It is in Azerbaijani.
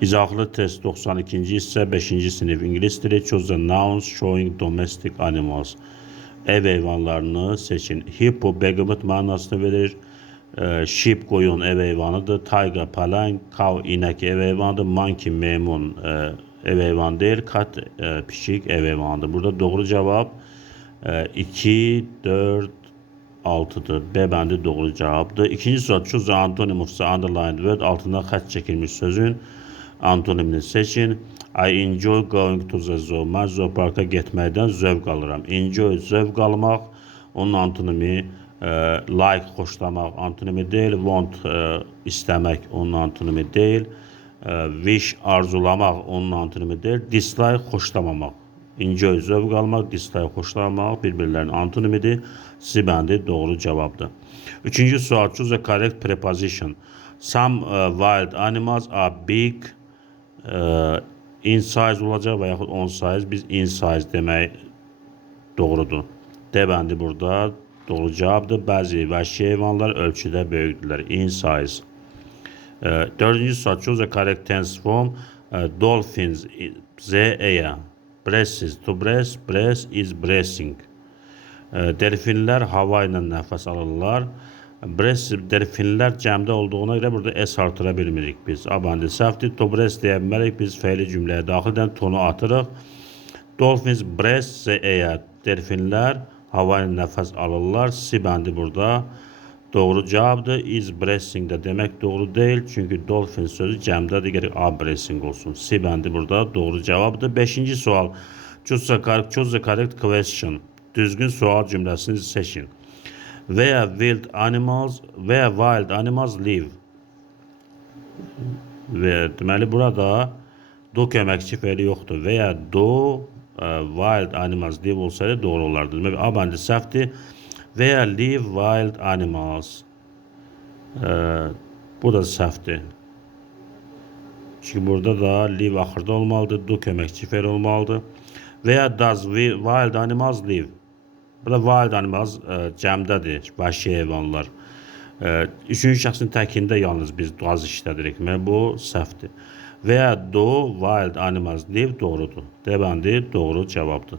İzahlı test 92. hissə 5-ci sinif ingilis dili. Choose the nouns showing domestic animals. Ev heyvanlarını seçin. Hippo begemot mənasını verir. Sheep koyun ev heyvanıdır. Tiger pələng, cow inek ev heyvanıdır. Monkey meymun ev heyvanı değil. Cat pişik ev heyvanıdır. Burada doğru cevap 2, 4, 6'dır. B bəndi doğru cevapdır. İkinci soru. Choose the antonym of the underlined word. Altından xətt çəkilmiş sözün antonimini seçin. I enjoy going to the zoo. Mən zooparka getməkdən zövq alıram. Enjoy zövq almaq. Onun antonimi like xoşlamaq antonimi değil. Want istəmək onun antonimi değil. Wish arzulamaq onun antonimi değil. Dislike xoşlamamaq. Enjoy zövq almaq, dislike xoşlamamaq bir-birlərinin antonimidir. C bəndi doğru cavabdır. Üçüncü sual. Choose the correct preposition. Some wild animals are big in size olacaq və yaxud on size. Biz in size demək doğrudur. D bəndi burada doğru cavabdır. Bəzi vəhşi heyvanlar ölçüdə böyükdürlər. In size. Dördüncü sual. Choose the correct tense form. Dolphins Z-E-ya. Breathes to breast. Breast is breathing. Delfinlər hava ilə nəfəs alırlar. Delfinlər cəmdə olduğuna görə burada S artıra bilmirik biz. A bəndi səhvdir. To breast deyə bilmərik. Biz feili cümləyə daxildən tonu atırıq. Dolphins breast Z-E-ya. Delfinlər hava ilə nəfəs alırlar. C bəndi burada doğru cavabdır. Is breathing də demək doğru deyil. Çünki dolphin sözü cəmdədir. Gərək A breathing olsun. C bəndi burada doğru cavabdır. Beşinci sual. Choose the correct question. Düzgün sual cümləsini seçin. Where wild animals live. Və deməli burada do köməkçi feili yoxdur. Veya do wild animals live olsaydı doğru olardı. Deməli A bəndi səhvdir. Where live wild animals. Bu da səhvdir. Çünki burada da live axırda olmalıdır. Do köməkçi feil olmalıdır. Where does wild animals live. Burada wild animals cəmdədir, vəhşi heyvanlar. Üçüncü şəxsin təkində yalnız biz az işlədirik. Bu səhvdir. Veya do wild animals live doğrudur. D bəndi doğru cavabdır.